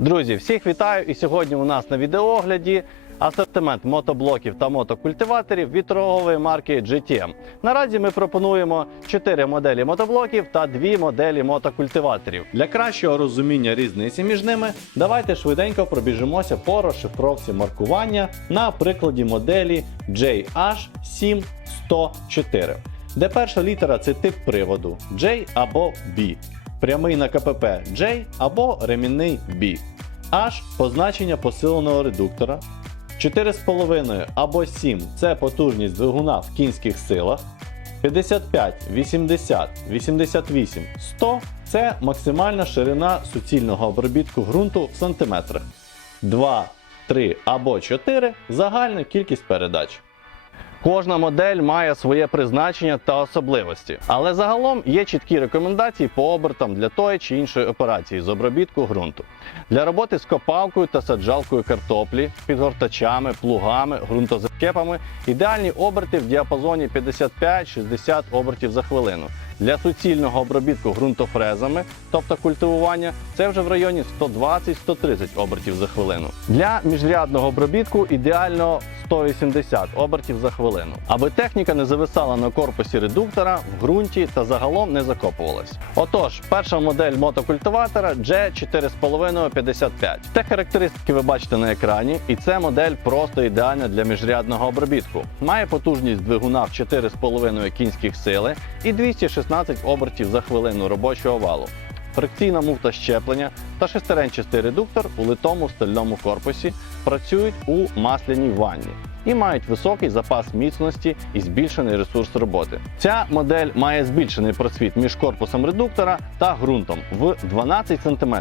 Друзі, всіх вітаю! І сьогодні у нас на відеоогляді асортимент мотоблоків та мотокультиваторів від торгової марки GTM. Наразі ми пропонуємо 4 моделі мотоблоків та 2 моделі мотокультиваторів. Для кращого розуміння різниці між ними давайте швиденько пробіжимося по розшифровці маркування на прикладі моделі JH7104, де перша літера це тип приводу J або B прямий на КПП J або ремінний B. H позначення посиленого редуктора. 4,5 або 7 це потужність двигуна в кінських силах. 55, 80, 88, 100 це максимальна ширина суцільного обробітку ґрунту в сантиметрах. 2, 3 або 4 загальна кількість передач. Кожна модель має своє призначення та особливості, але загалом є чіткі рекомендації по обертам для тої чи іншої операції з обробітку ґрунту. Для роботи з копалкою та саджалкою картоплі, підгортачами, плугами, ґрунтозакепами ідеальні оберти в діапазоні 55-60 обертів за хвилину. Для суцільного обробітку ґрунтофрезами, тобто культивування, це вже в районі 120-130 обертів за хвилину. Для міжрядного обробітку ідеально 180 обертів за хвилину, аби техніка не зависала на корпусі редуктора, в ґрунті та загалом не закопувалась. Отож, перша модель мотокультиватора G4,555. Те характеристики ви бачите на екрані, і це модель просто ідеальна для міжрядного обробітку. Має потужність двигуна в 4,5 кінських сили і 260 15 обертів за хвилину робочого валу, фрикційна муфта щеплення та шестеренчастий редуктор у литому стальному корпусі працюють у масляній ванні і мають високий запас міцності і збільшений ресурс роботи. Ця модель має збільшений просвіт між корпусом редуктора та ґрунтом в 12 см.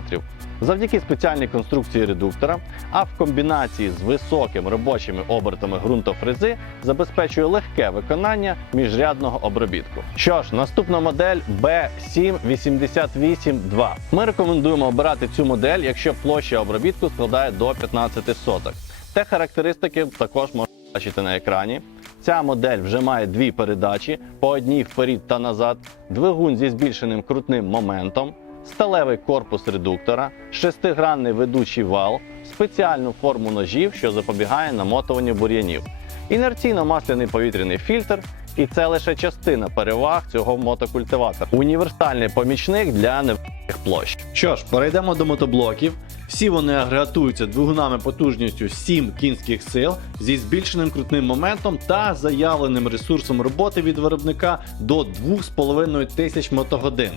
Завдяки спеціальній конструкції редуктора, а в комбінації з високим робочими обертами ґрунтофрези забезпечує легке виконання міжрядного обробітку. Що ж, наступна модель B7882. Ми рекомендуємо обирати цю модель, якщо площа обробітку складає до 15 соток. Це характеристики також можна бачити на екрані. Ця модель вже має дві передачі: по одній вперед та назад, двигун зі збільшеним крутним моментом, сталевий корпус редуктора, шестигранний ведучий вал, спеціальну форму ножів, що запобігає намотуванню бур'янів, інерційно-масляний повітряний фільтр. І це лише частина переваг цього мотокультиватора. Універсальний помічник для невеликих площ. Що ж, перейдемо до мотоблоків. Всі вони агрегатуються двигунами потужністю 7 кінських сил зі збільшеним крутним моментом та заявленим ресурсом роботи від виробника до 2500 тисяч мотогодин.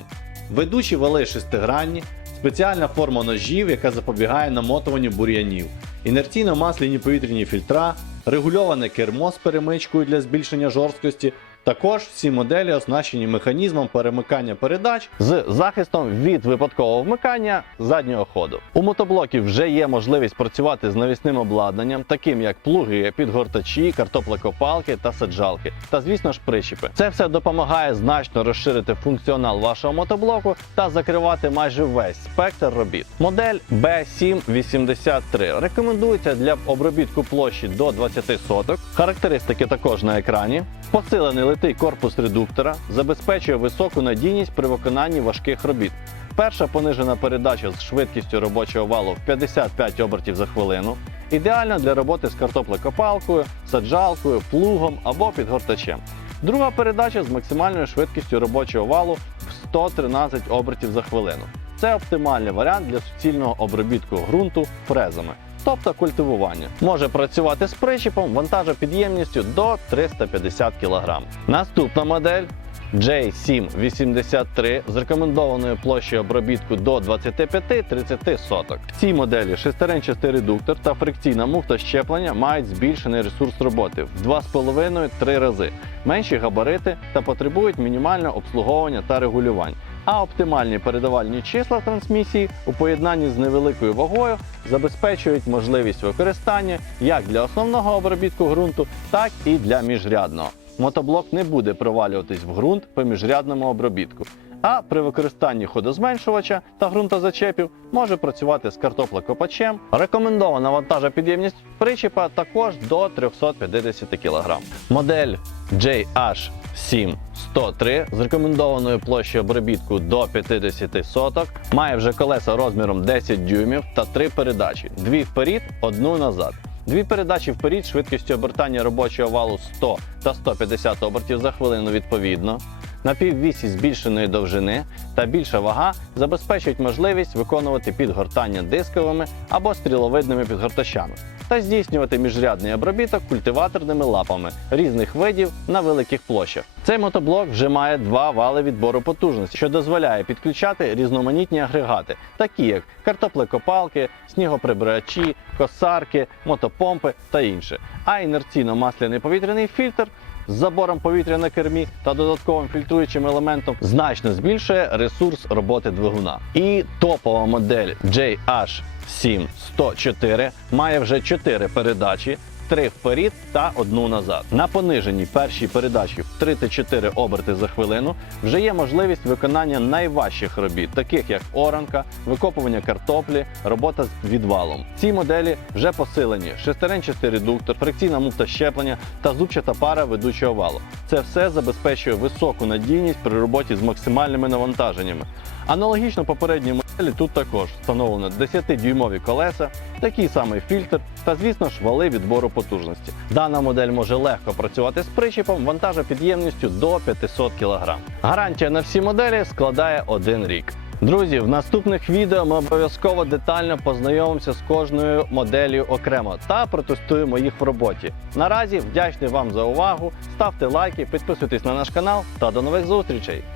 Ведучі вали шестигранні, спеціальна форма ножів, яка запобігає намотуванню бур'янів, інерційно масляні повітряні фільтра, регульоване кермо з перемичкою для збільшення жорсткості також всі моделі оснащені механізмом перемикання передач з захистом від випадкового вмикання заднього ходу. У мотоблоків вже є можливість працювати з навісним обладнанням, таким як плуги, підгортачі, картоплекопалки та саджалки, та звісно ж причіпи. Це все допомагає значно розширити функціонал вашого мотоблоку та закривати майже весь спектр робіт. Модель B783 рекомендується для обробітку площі до 20 соток. Характеристики також на екрані. Посилений литий корпус редуктора забезпечує високу надійність при виконанні важких робіт. Перша понижена передача з швидкістю робочого валу в 55 обертів за хвилину. Ідеальна для роботи з картоплекопалкою, саджалкою, плугом або підгортачем. Друга передача з максимальною швидкістю робочого валу в 113 обертів за хвилину. Це оптимальний варіант для суцільного обробітку ґрунту фрезами тобто культивування. Може працювати з причіпом вантажопідємністю до 350 кг. Наступна модель J783 з рекомендованою площею обробітку до 25-30 соток. В цій моделі шестеренчастий редуктор та фрикційна муфта щеплення мають збільшений ресурс роботи в 2,5-3 рази, менші габарити та потребують мінімального обслуговування та регулювань а оптимальні передавальні числа трансмісії у поєднанні з невеликою вагою забезпечують можливість використання як для основного обробітку ґрунту, так і для міжрядного. Мотоблок не буде провалюватись в ґрунт по міжрядному обробітку, а при використанні ходозменшувача та ґрунтозачепів може працювати з картоплекопачем. Рекомендована вантажопідємність причепа також до 350 кг. Модель JH 7 103 з рекомендованою площею обробітку до 50 соток. Має вже колеса розміром 10 дюймів та 3 передачі: дві вперед, одну назад. Дві передачі вперед швидкістю обертання робочого валу 100 та 150 обертів за хвилину відповідно. Напіввісі збільшеної довжини та більша вага забезпечують можливість виконувати підгортання дисковими або стріловидними підгортачами та здійснювати міжрядний обробіток культиваторними лапами різних видів на великих площах. Цей мотоблок вже має два вали відбору потужності, що дозволяє підключати різноманітні агрегати, такі як картоплекопалки, снігоприбирачі, косарки, мотопомпи та інше. А інерційно-масляний повітряний фільтр з забором повітря на кермі та додатковим фільтруючим елементом значно збільшує ресурс роботи двигуна. І топова модель JH7104 має вже 4 передачі 3 вперед та 1 назад. На пониженій першій передачі в 34 оберти за хвилину вже є можливість виконання найважчих робіт, таких як оранка, викопування картоплі, робота з відвалом. Ці моделі вже посилені: шестеренчастий редуктор, фрикційна муфта щеплення та зубчата пара ведучого валу. Це все забезпечує високу надійність при роботі з максимальними навантаженнями. Аналогічно попередній моделі тут також встановлено 10-дюймові колеса такий самий фільтр та, звісно ж, вали відбору потужності. Дана модель може легко працювати з причіпом вантажопідємністю до 500 кг. Гарантія на всі моделі складає один рік. Друзі, в наступних відео ми обов'язково детально познайомимося з кожною моделлю окремо та протестуємо їх в роботі. Наразі вдячний вам за увагу. Ставте лайки, підписуйтесь на наш канал та до нових зустрічей!